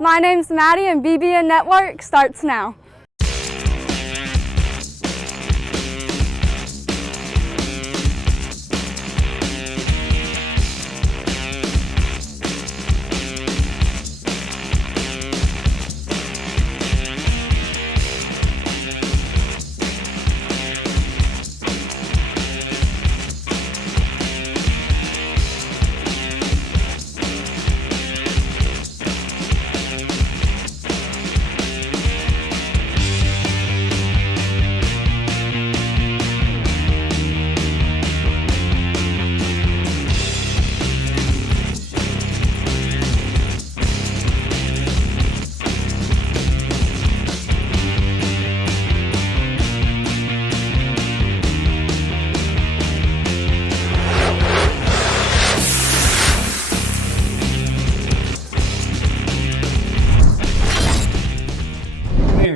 My name's Maddie and BBN Network starts now.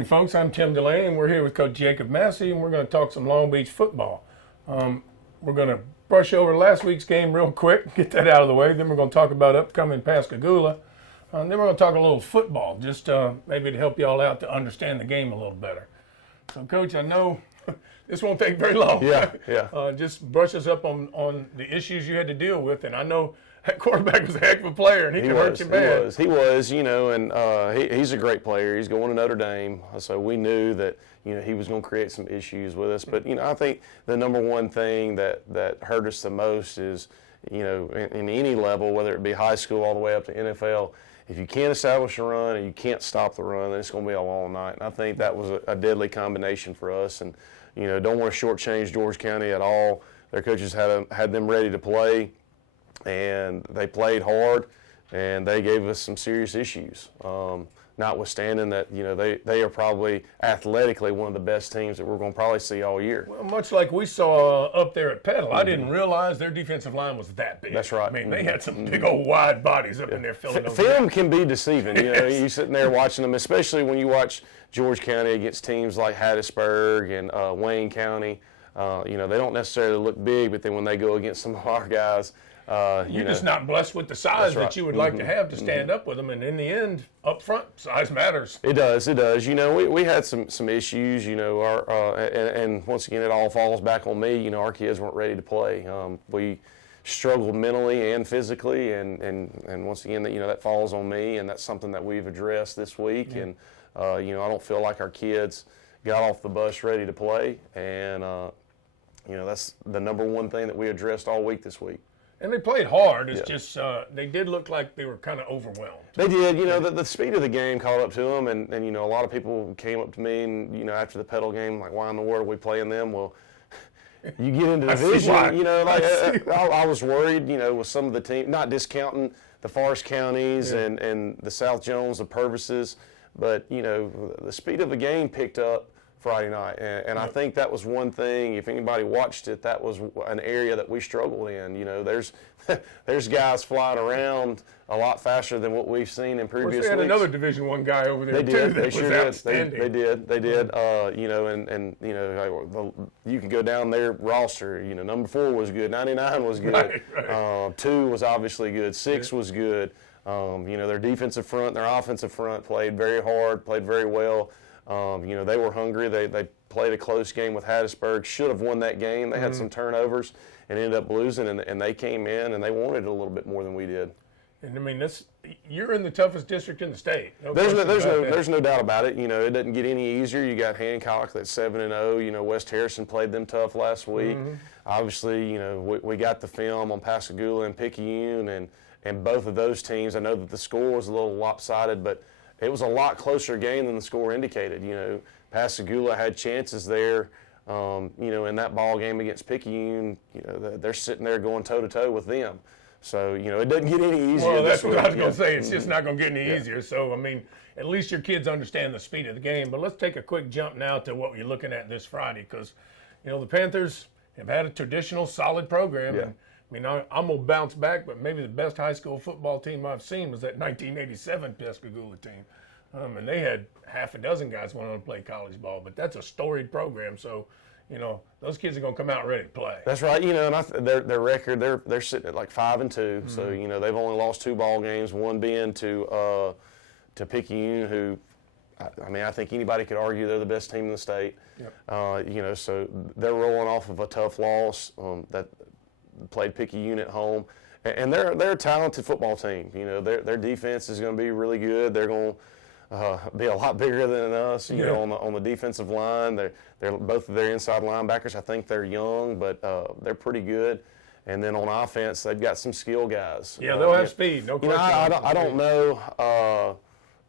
Folks, I'm Tim Delaney, and we're here with Coach Jacob Massey, and we're going to talk some Long Beach football. We're going to brush over last week's game real quick, get that out of the way. Then we're going to talk about upcoming Pascagoula. Then we're going to talk a little football, just maybe to help you all out to understand the game a little better. So, Coach, I know this won't take very long. Yeah. Just brush us up on the issues you had to deal with, and I know that quarterback was a heck of a player, and he can hurt you bad. He was, and he's a great player. He's going to Notre Dame, so we knew that, he was going to create some issues with us. But, I think the number one thing that hurt us the most is, in any level, whether it be high school all the way up to NFL, if you can't establish a run and you can't stop the run, then it's going to be a long night. And I think that was a deadly combination for us. And, don't want to shortchange George County at all. Their coaches had them ready to play, and they played hard, and they gave us some serious issues. Notwithstanding that, they are probably athletically one of the best teams that we're going to probably see all year. Well, much like we saw up there at Petal, I didn't realize their defensive line was that big. That's right. I mean, they had some big old wide bodies up in there filling those. Film can be deceiving. You're sitting there watching them, especially when you watch George County against teams like Hattiesburg and Wayne County. They don't necessarily look big, but then when they go against some of our guys, you're just not blessed with the size that you would like to have to stand up with them, and in the end, up front, size matters. It does. We had some issues. And once again, it all falls back on me. Our kids weren't ready to play. We struggled mentally and physically, and once again, that falls on me, and that's something that we've addressed this week. Yeah. And I don't feel like our kids got off the bus ready to play, and that's the number one thing that we addressed all week this week. And they played hard. It's just they did look like they were kind of overwhelmed. They did. The speed of the game caught up to them, and a lot of people came up to me and after the Petal game, like, why in the world are we playing them? Well, you get into division, I was worried, with some of the team, not discounting the Forest counties and the South Jones, the Purvises, but the speed of the game picked up Friday night, and I think that was one thing. If anybody watched it, that was an area that we struggled in. There's guys flying around a lot faster than what we've seen in previous weeks. They had another Division I guy over there too. They sure did. They did. You can go down their roster. Number 4 was good. 99 was good. Right. 2 was obviously good. 6 was good. Their defensive front, their offensive front played very hard, played very well. They were hungry. They played a close game with Hattiesburg. Should have won that game. They had some turnovers and ended up losing, and they came in and they wanted it a little bit more than we did. And I mean, you're in the toughest district in the state. There's no doubt about it. It doesn't get any easier. You got Hancock that's 7-0. West Harrison played them tough last week. Obviously, we got the film on Pascagoula and Picayune, and both of those teams. I know that the score was a little lopsided, but it was a lot closer game than the score indicated. Pascagoula had chances there, in that ball game against Picayune. They're sitting there going toe-to-toe with them. So, it doesn't get any easier. Well, that's what I was going to say. It's just not going to get any easier. So, I mean, at least your kids understand the speed of the game. But let's take a quick jump now to what we're looking at this Friday, because, the Panthers have had a traditional, solid program. Yeah. And, I'm going to bounce back, but maybe the best high school football team I've seen was that 1987 Pascagoula team. And they had half a dozen guys wanting to play college ball, but that's a storied program. So, those kids are going to come out ready to play. That's right. And their record, they're sitting at like 5-2. So, they've only lost 2 ball games, one being to to Picayune, who, I mean, I think anybody could argue they're the best team in the state. Yep. You know, so they're rolling off of a tough loss that played Picayune at home. And they're a talented football team. You know, their defense is going to be really good. They're going to be a lot bigger than us. You know, on the defensive line, they're both of their inside linebackers. I think they're young, but they're pretty good. And then on offense, they've got some skill guys. Yeah, they'll have speed. No question. I don't know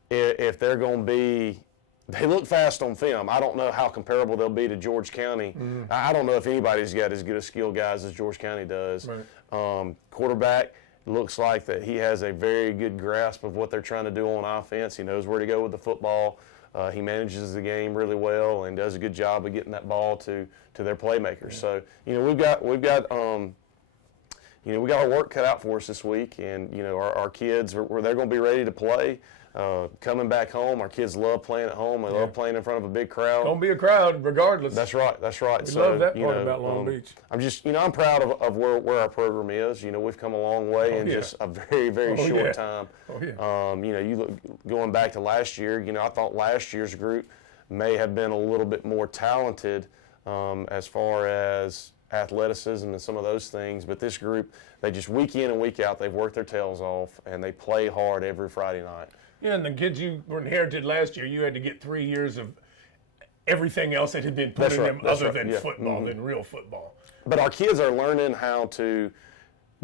if they're going to be. They look fast on film. I don't know how comparable they'll be to George County. I don't know if anybody's got as good a skill guys as George County does. Right. Quarterback looks like that he has a very good grasp of what they're trying to do on offense. He knows where to go with the football. He manages the game really well and does a good job of getting that ball to their playmakers. Yeah. So we've got we got our work cut out for us this week, and our kids they're going to be ready to play. Coming back home, our kids love playing at home. They love playing in front of a big crowd. Don't be a crowd, regardless. That's right. We love that part about Long Beach. I'm just, I'm proud of where our program is. We've come a long way in just a very, very short time. Oh, yeah. You look going back to last year. I thought last year's group may have been a little bit more talented as far as athleticism and some of those things. But this group, they just week in and week out, they've worked their tails off and they play hard every Friday night. Yeah, and the kids you were inherited last year, you had to get 3 years of everything else that had been put in them other than football, than real football. But our kids are learning how to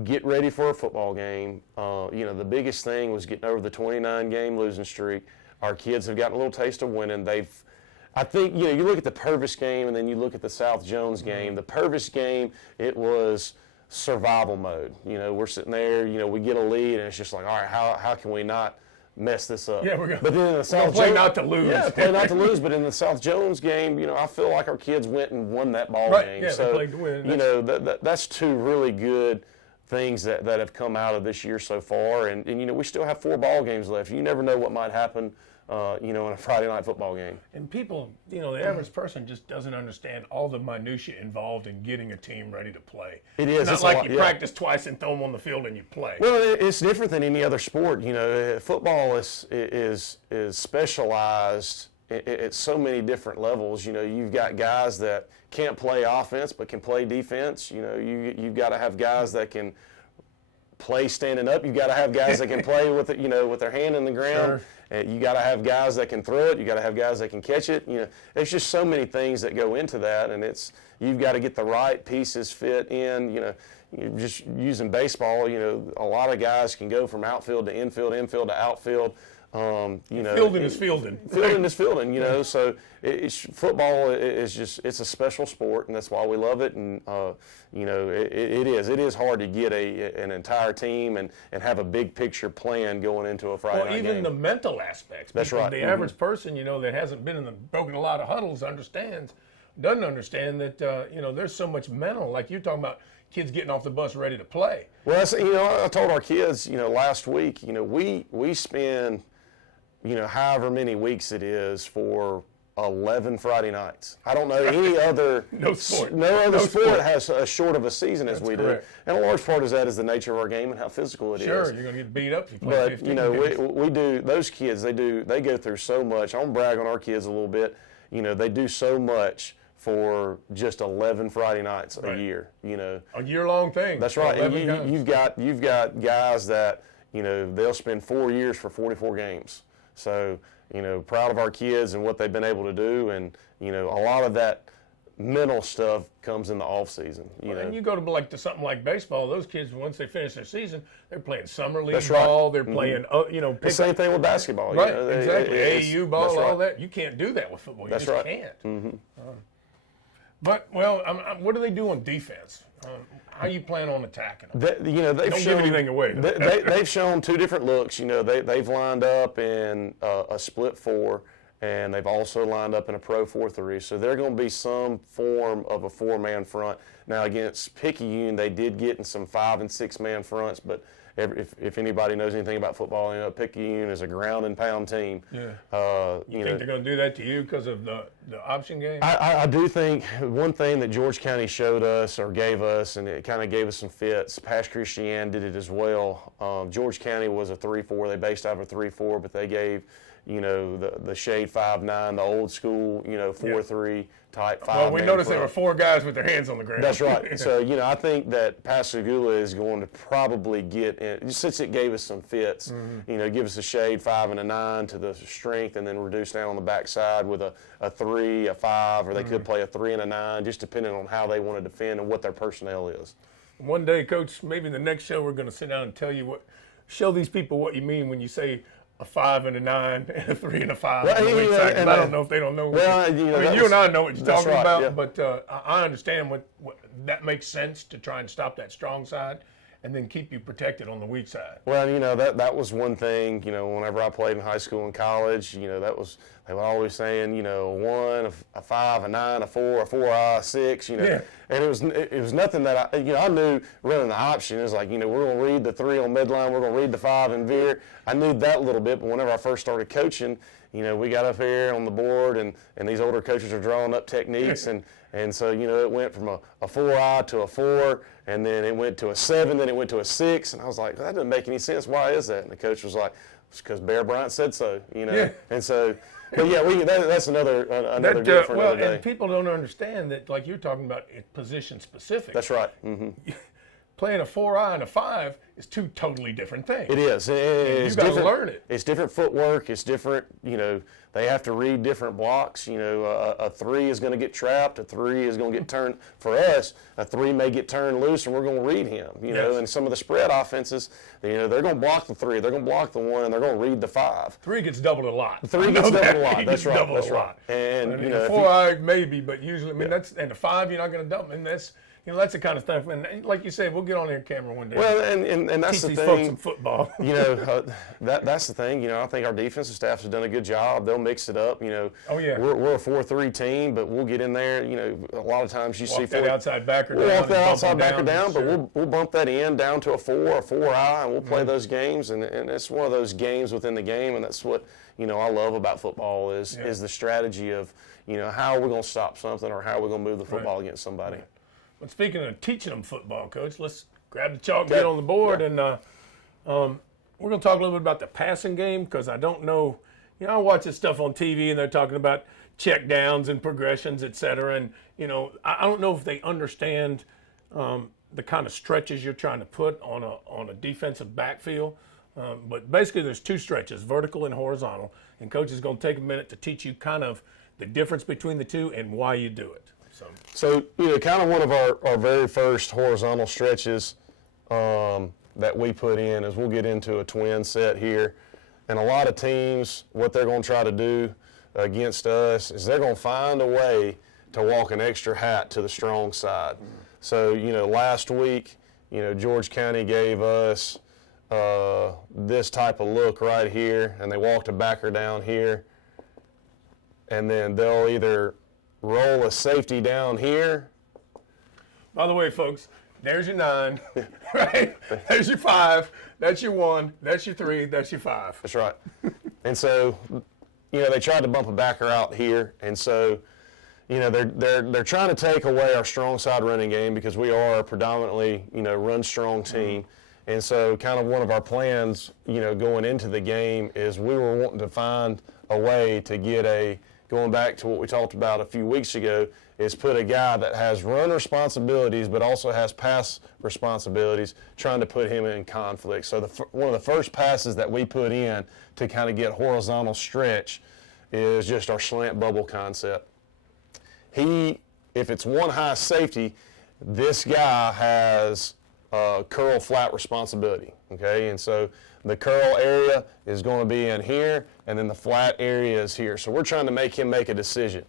get ready for a football game. The biggest thing was getting over the 29-game losing streak. Our kids have gotten a little taste of winning. I think, you look at the Purvis game and then you look at the South Jones game. The Purvis game, it was survival mode. We're sitting there, we get a lead and it's just like, all right, how can we not mess this up? Yeah, but then in the South play Jones, not to lose. Yeah, play not to lose. But in the South Jones game, I feel like our kids went and won that ball game. Yeah, so they played to win. That's two really good things that have come out of this year so far. And we still have 4 ball games left. You never know what might happen. In a Friday night football game. And people, the average person just doesn't understand all the minutia involved in getting a team ready to play. It is. It's not like you practice twice and throw them on the field and you play. Well, it's different than any other sport. Football is specialized at so many different levels. You've got guys that can't play offense but can play defense. You've got to have guys that can play standing up. You've got to have guys that can play with it, with their hand in the ground. Sure. You got to have guys that can throw it. You got to have guys that can catch it. There's just so many things that go into that, and you've got to get the right pieces fit in. Just using baseball, a lot of guys can go from outfield to infield, infield to outfield. Fielding is fielding. Fielding is fielding, so football is it's a special sport, and that's why we love it. And, it is hard to get an entire team and have a big picture plan going into a Friday night game. Well, even the mental aspects. That's right. The average person, that hasn't been broken a lot of huddles doesn't understand that, there's so much mental, like you're talking about kids getting off the bus ready to play. Well, I told our kids, last week, we spend, however many weeks it is for 11 Friday nights. I don't know any other no sport has as short of a season as we correct. do. And a large part of that is the nature of our game and how physical it is. Sure, you're going to get beat up if you play 15 games. We do, those kids, they go through so much. I'm going to brag on our kids a little bit. They do so much for just 11 Friday nights a year. A year-long thing. That's right. And you've got guys that, they'll spend 4 years for 44 games. So, proud of our kids and what they've been able to do. And, a lot of that mental stuff comes in the off season. And you go to something like baseball, those kids, once they finish their season, they're playing summer league That's ball. right. They're playing, the same thing with basketball. Right, exactly. AAU ball, that's right. all that. You can't do that with football. You That's just right. can't. Mm-hmm. But, what do they do on defense? How you plan on attacking them? They've Don't shown, give anything away. They've shown 2 different looks. They've lined up in a split 4, and they've also lined up in a pro 4-3. So they're going to be some form of a 4-man front. Now against Picayune, they did get in some 5- and 6-man fronts, but if anybody knows anything about football, Picayune is a ground and pound team. Yeah. You think they're going to do that to you because of the the option game? I do think one thing that George County showed us or gave us, and it kind of gave us some fits, Pasch Christian did it as well. George County was a 3-4. They based out of a 3-4, but they gave, the shade 5-9, the old school, 4-3 type 5. Well, we noticed there were 4 guys with their hands on the ground. That's right. So, I think that Pascagoula is going to probably get in, since it gave us some fits, give us a shade 5 and a 9 to the strength, and then reduce down on the backside with a 3, a 5, or they could play a 3 and a 9, just depending on how they want to defend and what their personnel is. One day, Coach, maybe in the next show we're going to sit down and show these people what you mean when you say a 5 and a 9 and a 3 and a 5. Well, and I don't know if they don't know. You and I know what you're talking right, about, yeah. but I understand what that makes sense to try and stop that strong side and then keep you protected on the weak side. Well, that was one thing, whenever I played in high school and college, that was, they were always saying, a 1, a 5, a 9, a 4, a 4, a 6, Yeah. And it was nothing that I knew running the option. It was like, we're going to read the 3 on midline, we're going to read the 5 and veer. I knew that a little bit, but whenever I first started coaching, we got up here on the board and these older coaches are drawing up techniques and so, it went from a 4-eye to a 4, and then it went to a 7, then it went to a 6, and I was like, that doesn't make any sense. Why is that? And the coach was like, it's because Bear Bryant said so, Yeah. And so, but yeah, that's another deal for another day. And people don't understand that, like you're talking about, it's position specific. That's right. Mm-hmm. Playing a 4-eye and a 5 is 2 totally different things. It is. It's you got to different. learn it. It's different footwork. It's different. They have to read different blocks. A 3 is going to get trapped. A 3 is going to get turned. For us, a 3 may get turned loose, and we're going to read him. Yes. And some of the spread offenses, they're going to block the 3. They're going to block the 1, and they're going to read the 5. 3 gets doubled a lot. 3 gets doubled a lot. He That's gets right. doubled That's a right. lot. And I mean, 4-eye maybe, but usually, and the 5 you're not going to double. And that's the kind of stuff. And like you said, we'll get on there camera one day. Well, and that's teach the these folks thing. some football. That's the thing. I think our defensive staff has done a good job. They'll mix it up. Oh yeah. We're a 4-3 team, but we'll get in there. A lot of times you Walk see that outside backer we'll down. walk that outside backer down, sure. but we'll bump that in down to a 4, a 4-eye, and we'll play those games. And it's one of those games within the game, and that's what I love about football is the strategy of how are we going to stop something or how are we going to move the football against somebody. Right. But speaking of teaching them football, Coach, let's grab the chalk and get on the board. And we're going to talk a little bit about the passing game because I don't know. I watch this stuff on TV and they're talking about check downs and progressions, et cetera. And, I don't know if they understand the kind of stretches you're trying to put on a defensive backfield. But basically there's 2 stretches, vertical and horizontal. And Coach is going to take a minute to teach you kind of the difference between the 2 and why you do it. So kind of one of our very first horizontal stretches that we put in is we'll get into a twin set here. And a lot of teams, what they're going to try to do against us is they're going to find a way to walk an extra hat to the strong side. So, last week, George County gave us this type of look right here, and they walked a backer down here. And then they'll either roll a safety down here. By the way, folks, there's your 9, right? There's your 5, that's your 1, that's your 3, that's your 5. That's right. And so, they tried to bump a backer out here, and so, they're trying to take away our strong side running game because we are a predominantly, run strong team. And so, kind of one of our plans, going into the game is we were wanting to find a way to get going back to what we talked about a few weeks ago, is put a guy that has run responsibilities but also has pass responsibilities, trying to put him in conflict. So one of the first passes that we put in to kind of get horizontal stretch is just our slant bubble concept. If it's one high safety, this guy has curl flat responsibility, okay? And so the curl area is going to be in here, and then the flat area is here. So we're trying to make him make a decision.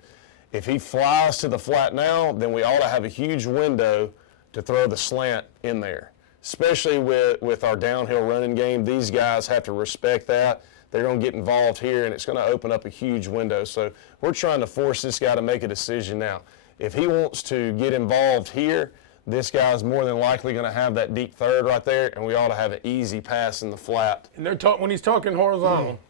If he flies to the flat now, then we ought to have a huge window to throw the slant in there. Especially with our downhill running game, these guys have to respect that. They're going to get involved here, and it's going to open up a huge window. So we're trying to force this guy to make a decision now. If he wants to get involved here, this guy's more than likely going to have that deep third right there, and we ought to have an easy pass in the flat. And when he's talking horizontal,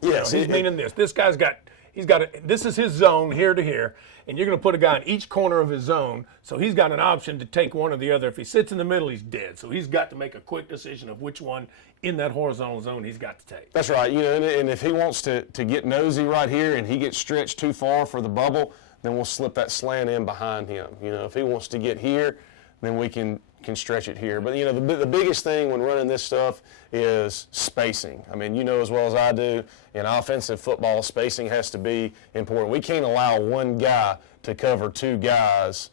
yes, he's meaning this. This guy's got this is his zone here to here, and you're going to put a guy in each corner of his zone, so he's got an option to take one or the other. If he sits in the middle, he's dead. So he's got to make a quick decision of which one in that horizontal zone he's got to take. That's right. And if he wants to get nosy right here and he gets stretched too far for the bubble, then we'll slip that slant in behind him. If he wants to get here, then we can stretch it here. But, the biggest thing when running this stuff is spacing. I mean, as well as I do, in offensive football, spacing has to be important. We can't allow one guy to cover two guys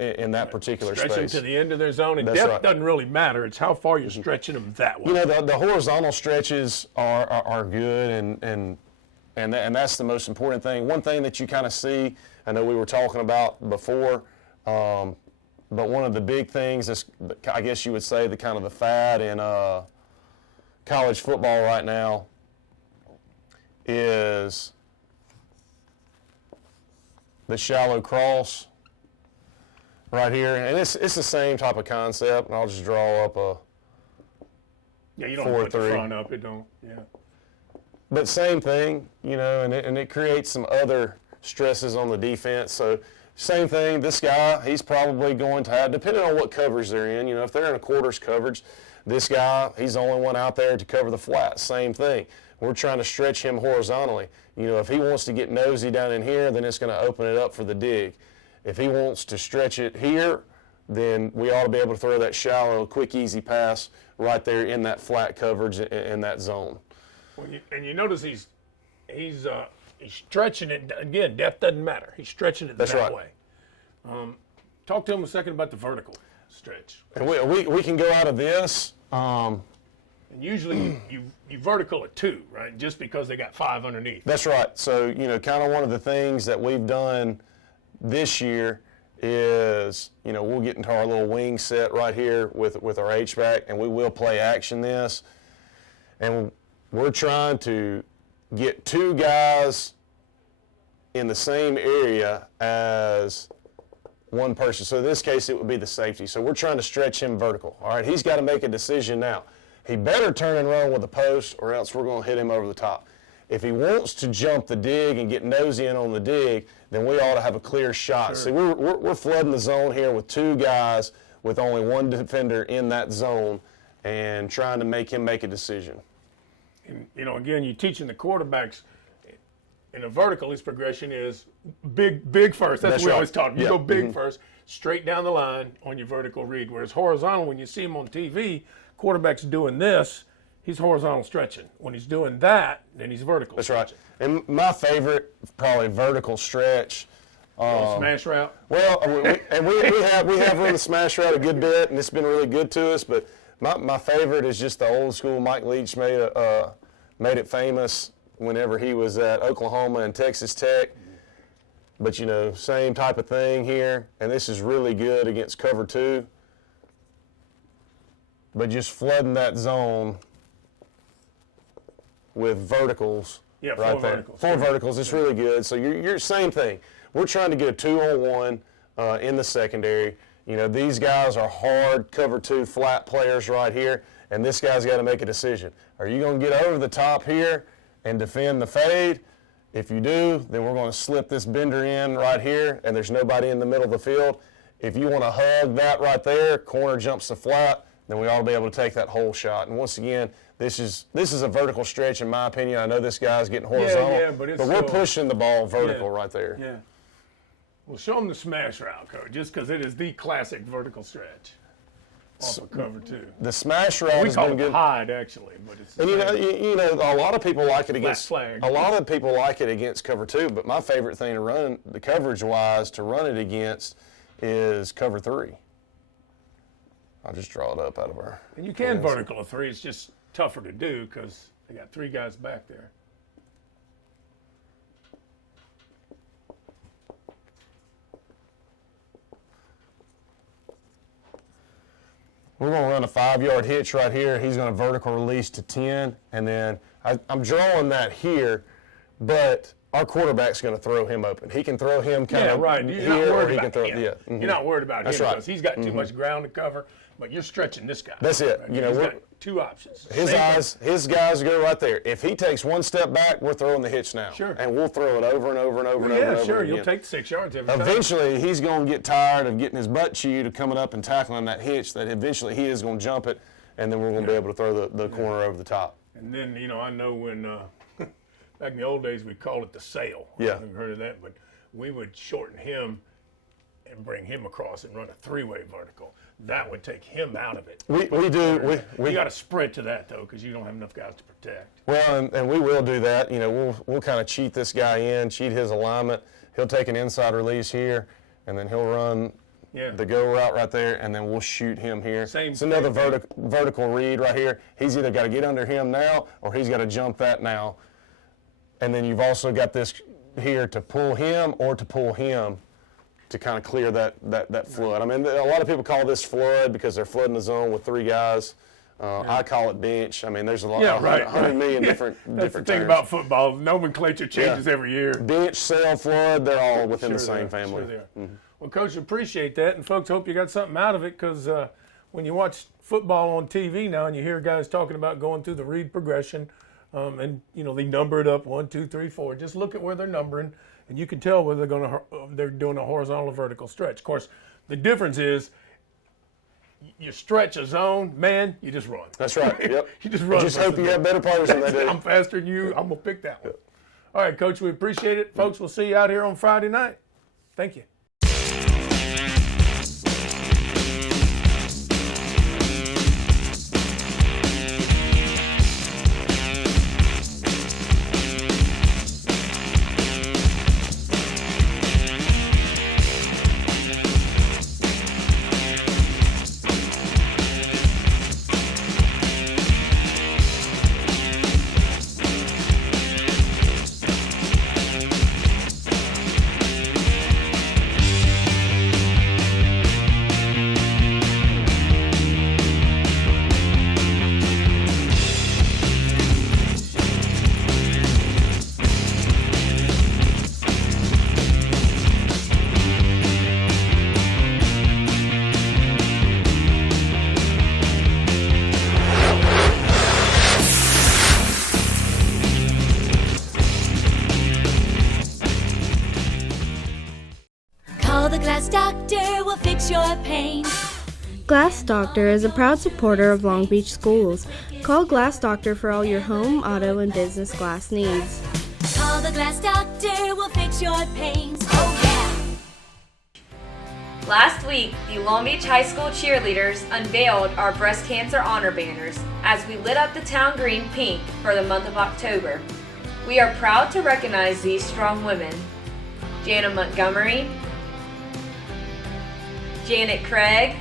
in that particular Stretch space. them to the end of their zone, and That's depth right. doesn't really matter. It's how far you're stretching them that way. The horizontal stretches are good, and that's the most important thing. One thing that you kind of see, I know we were talking about before, but one of the big things is, I guess you would say, the kind of the fad in college football right now is the shallow cross right here. And it's the same type of concept, and I'll just draw up a you don't put the 4-3. front up. It don't, But same thing, and it creates some other stresses on the defense. So same thing, this guy, he's probably going to have, depending on what coverage they're in, if they're in a quarters coverage, this guy, he's the only one out there to cover the flat. Same thing. We're trying to stretch him horizontally. If he wants to get nosy down in here, then it's going to open it up for the dig. If he wants to stretch it here, then we ought to be able to throw that shallow, quick, easy pass right there in that flat coverage in that zone. And you notice he's stretching it again. Depth doesn't matter. He's stretching it That's that right. way. Talk to him a second about the vertical stretch. And we can go out of this. And usually you vertical at 2, right? Just because they got 5 underneath. That's right. So kind of one of the things that we've done this year is we'll get into our little wing set right here with our H-back, and we will play action this, and we're trying to get 2 guys in the same area as one person. So in this case, it would be the safety. So we're trying to stretch him vertical. All right, he's got to make a decision now. He better turn and run with the post, or else we're going to hit him over the top. If he wants to jump the dig and get nosy in on the dig, then we ought to have a clear shot. Sure. See, we're flooding the zone here with 2 guys with only one defender in that zone and trying to make him make a decision. And, again, you're teaching the quarterbacks in a vertical, his progression is big first. That's what we right. always taught him. You Yeah. go big first, straight down the line on your vertical read. Whereas horizontal, when you see him on TV, quarterback's doing this, he's horizontal stretching. When he's doing that, then he's vertical That's right. stretching. And my favorite, probably vertical stretch. Smash route. Well, we have run the smash route a good bit, and it's been really good to us. But my favorite is just the old school. Mike Leach made it famous whenever he was at Oklahoma and Texas Tech. But same type of thing here, and this is really good against cover 2. But just flooding that zone with verticals. Yeah, right 4 there. verticals. 4 verticals. It's really good. So you're same thing. We're trying to get a 2-on-1 in the secondary. These guys are hard cover 2 flat players right here, and this guy's got to make a decision. Are you going to get over the top here and defend the fade? If you do, then we're going to slip this bender in right here, and there's nobody in the middle of the field. If you want to hug that right there, corner jumps to flat, then we ought to be able to take that whole shot. And once again, this is a vertical stretch in my opinion. I know this guy's getting horizontal, but it's we're still pushing the ball vertical right there. Yeah. Well, show him the smash route, Coach, just because it is the classic vertical stretch off of cover 2. The smash route We has call been it good. the hide, actually, but it's the And same. a lot of people like it against flag. a lot of people like it against cover 2, but my favorite thing to run the coverage wise to run it against is cover 3. I'll just draw it up out of our. And you can vertical a 3. It's just tougher to do because they got 3 guys back there. We're going to run a 5-yard hitch right here. He's going to vertical release to 10, and then I'm drawing that here, but our quarterback's going to throw him open. He can throw him kind of right. You're here, not or worried he about can throw. him. Yeah, You're not worried about That's him right. because he's got too much ground to cover, but you're stretching this guy. That's it. Right? two options. His guys go right there. If he takes one step back, we're throwing the hitch now. Sure. And we'll throw it over and over and over and over and over sure. again. You'll take 6 yards every time. Eventually, he's going to get tired of getting his butt chewed of coming up and tackling that hitch, that eventually he is going to jump it, and then we're going to be able to throw the corner over the top. And then, I know when, back in the old days, we called it the sail. Yeah. I haven't heard of that, but we would shorten him and bring him across and run a 3-way vertical. That would take him out of it. We You got to sprint to that, though, because you don't have enough guys to protect. Well, and we will do that. We'll kind of cheat this guy in, cheat his alignment. He'll take an inside release here, and then he'll run the go route right there, and then we'll shoot him here. It's another vertical read right here. He's either got to get under him now, or he's got to jump that now. And then you've also got this here to pull him or to pull him to kind of clear that flood. I mean, a lot of people call this flood because they're flooding the zone with 3 guys. I call it bench. I mean, there's a lot, 100 million different That's the thing terms. about football. Nomenclature changes every year. Bench, sail, flood, they're all within the same family. Sure they are. Mm-hmm. Well, Coach, appreciate that. And, folks, hope you got something out of it, because when you watch football on TV now and you hear guys talking about going through the read progression, and, they number it up 1, 2, 3, 4. Just look at where they're numbering, and you can tell whether they're doing a horizontal or vertical stretch. Of course, the difference is you stretch a zone, man, you just run. That's right. Yep. You just run. Just hope you have better players than they do. I'm faster than you. I'm going to pick that one. All right, Coach, we appreciate it. Folks, we'll see you out here on Friday night. Thank you. Call the Glass Doctor, we'll fix your pain. Glass Doctor is a proud supporter of Long Beach schools. Call Glass Doctor for all your home, auto, and business glass needs. Call the Glass Doctor, we'll fix your pains. Oh yeah! Last week, the Long Beach High School cheerleaders unveiled our breast cancer honor banners as we lit up the town green pink for the month of October. We are proud to recognize these strong women: Jana Montgomery, Janet Craig,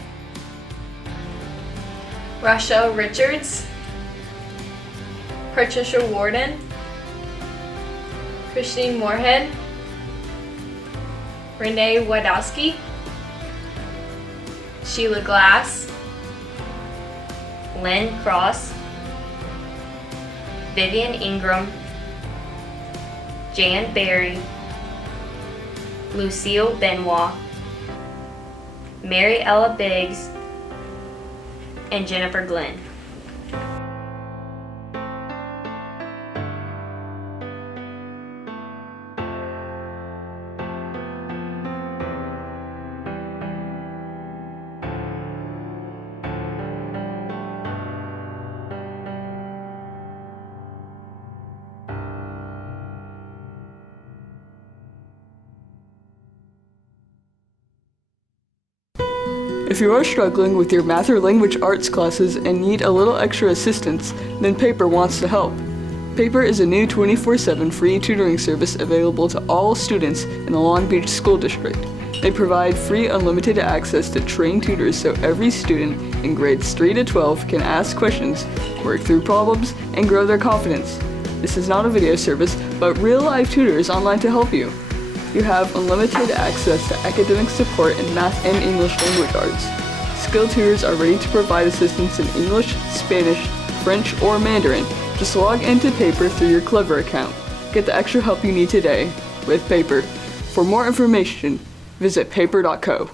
Rochelle Richards, Patricia Warden, Christine Moorhead, Renee Wadowski, Sheila Glass, Lynn Cross, Vivian Ingram, Jan Berry, Lucille Benoit, Mary Ella Biggs, and Jennifer Glenn. If you are struggling with your math or language arts classes and need a little extra assistance, then Paper wants to help. Paper is a new 24/7 free tutoring service available to all students in the Long Beach School District. They provide free unlimited access to trained tutors so every student in grades 3 to 12 can ask questions, work through problems, and grow their confidence. This is not a video service, but real live tutors online to help you. You have unlimited access to academic support in math and English language arts. Skilled tutors are ready to provide assistance in English, Spanish, French, or Mandarin. Just log into Paper through your Clever account. Get the extra help you need today with Paper. For more information, visit paper.co.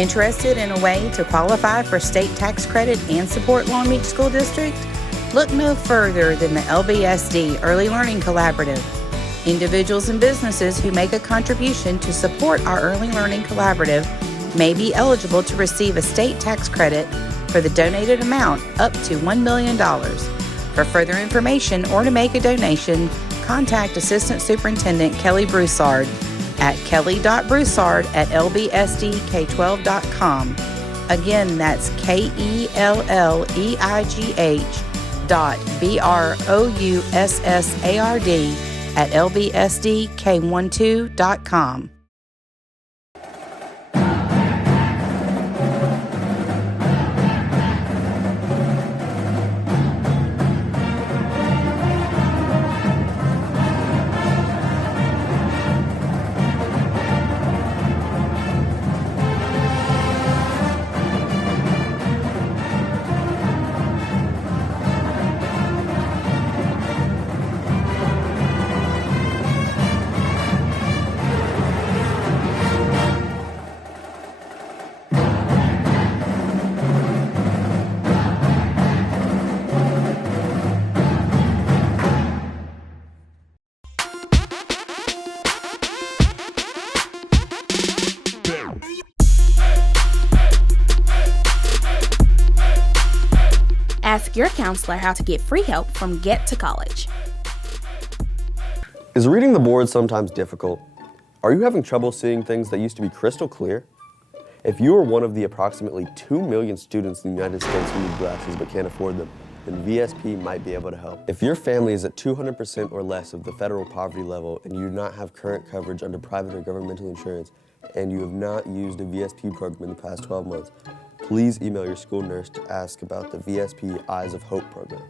Interested in a way to qualify for state tax credit and support Long Beach School District? Look no further than the LBSD Early Learning Collaborative. Individuals and businesses who make a contribution to support our Early Learning Collaborative may be eligible to receive a state tax credit for the donated amount up to $1 million. For further information or to make a donation, contact Assistant Superintendent Kelly Broussard at kelly.broussard@lbsdk12.com. Again, that's KELLEIGH.BROUSSARD@lbsdk12.com. Ask your counselor how to get free help from Get to College. Is reading the board sometimes difficult? Are you having trouble seeing things that used to be crystal clear? If you are one of the approximately 2 million students in the United States who need glasses but can't afford them, then VSP might be able to help. If your family is at 200% or less of the federal poverty level and you do not have current coverage under private or governmental insurance, and you have not used a VSP program in the past 12 months, please email your school nurse to ask about the VSP Eyes of Hope program.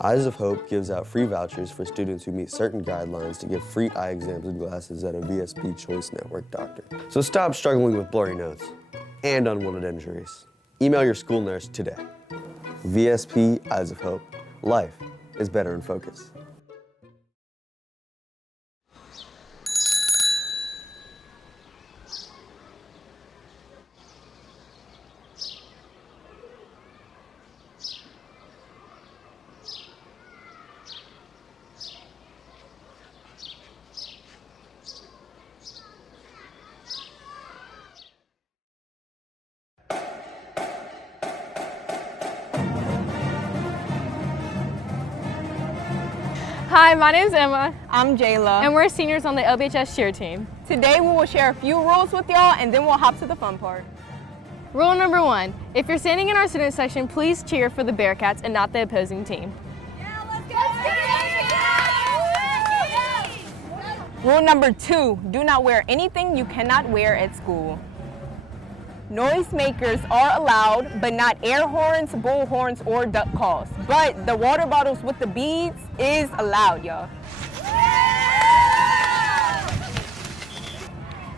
Eyes of Hope gives out free vouchers for students who meet certain guidelines to get free eye exams and glasses at a VSP Choice Network doctor. So stop struggling with blurry notes and unwanted injuries. Email your school nurse today. VSP Eyes of Hope. Life is better in focus. Hi, my name is Emma. I'm Jayla. And we're seniors on the LBHS cheer team. Today we will share a few rules with y'all and then we'll hop to the fun part. Rule number 1, if you're standing in our student section, please cheer for the Bearcats and not the opposing team. Rule number 2, do not wear anything you cannot wear at school. Noisemakers are allowed, but not air horns, bull horns, or duck calls. But the water bottles with the beads is allowed, y'all.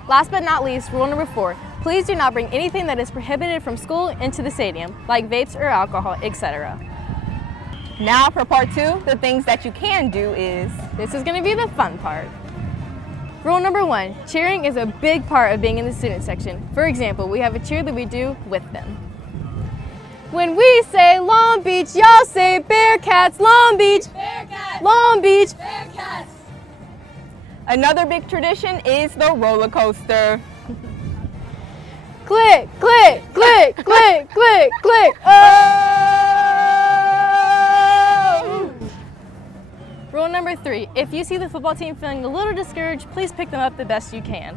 Last but not least, rule number 4, please do not bring anything that is prohibited from school into the stadium, like vapes or alcohol, etc. Now for part 2, the things that you can do is... This is going to be the fun part. Rule number 1, cheering is a big part of being in the student section. For example, we have a cheer that we do with them. When we say Long Beach, y'all say Bearcats, Long Beach, Bearcats, Long Beach, Bearcats. Another big tradition is the roller coaster. Click, click, click, click, click, click. Oh! Rule number 3, if you see the football team feeling a little discouraged, please pick them up the best you can.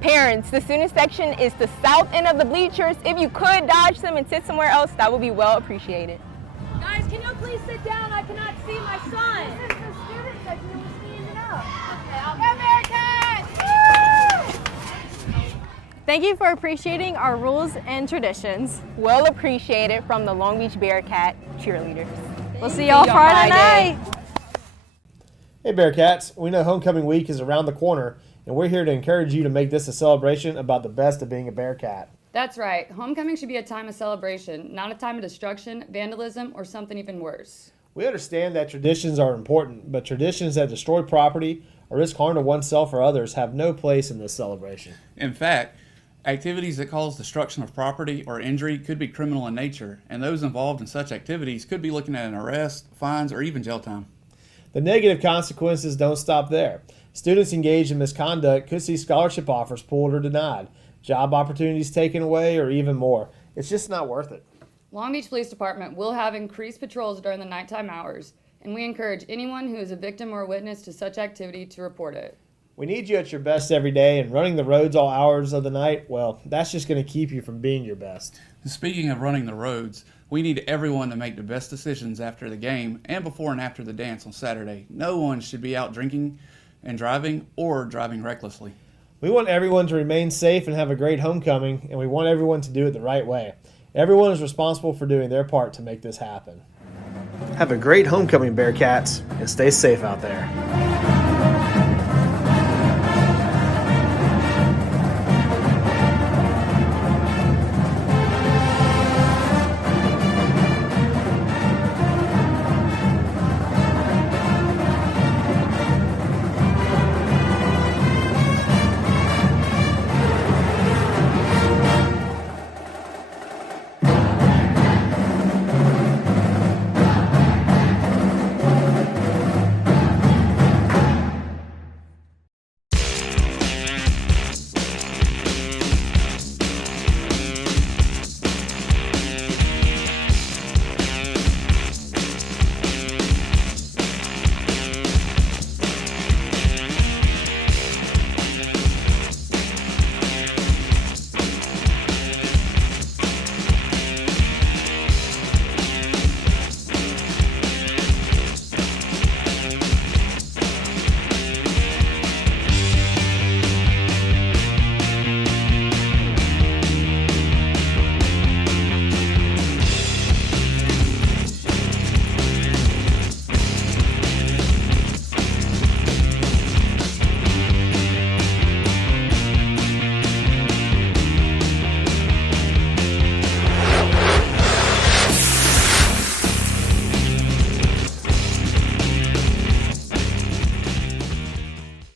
Parents, the student section is the south end of the bleachers. If you could dodge them and sit somewhere else, that would be well appreciated. Guys, can you please sit down? I cannot see my son. This is the student section and we're standing up. Okay, I'll go Bearcats! Thank you for appreciating our rules and traditions. Well appreciated from the Long Beach Bearcat cheerleaders. We'll see y'all Friday night. Hey Bearcats, we know homecoming week is around the corner, and we're here to encourage you to make this a celebration about the best of being a Bearcat. That's right. Homecoming should be a time of celebration, not a time of destruction, vandalism, or something even worse. We understand that traditions are important, but traditions that destroy property or risk harm to oneself or others have no place in this celebration. In fact, activities that cause destruction of property or injury could be criminal in nature, and those involved in such activities could be looking at an arrest, fines, or even jail time. The negative consequences don't stop there. Students engaged in misconduct could see scholarship offers pulled or denied, job opportunities taken away, or even more. It's just not worth it. Long Beach Police Department will have increased patrols during the nighttime hours, and we encourage anyone who is a victim or a witness to such activity to report it. We need you at your best every day, and running the roads all hours of the night, well, that's just going to keep you from being your best. Speaking of running the roads, we need everyone to make the best decisions after the game and before and after the dance on Saturday. No one should be out drinking and driving or driving recklessly. We want everyone to remain safe and have a great homecoming, and we want everyone to do it the right way. Everyone is responsible for doing their part to make this happen. Have a great homecoming, Bearcats, and stay safe out there.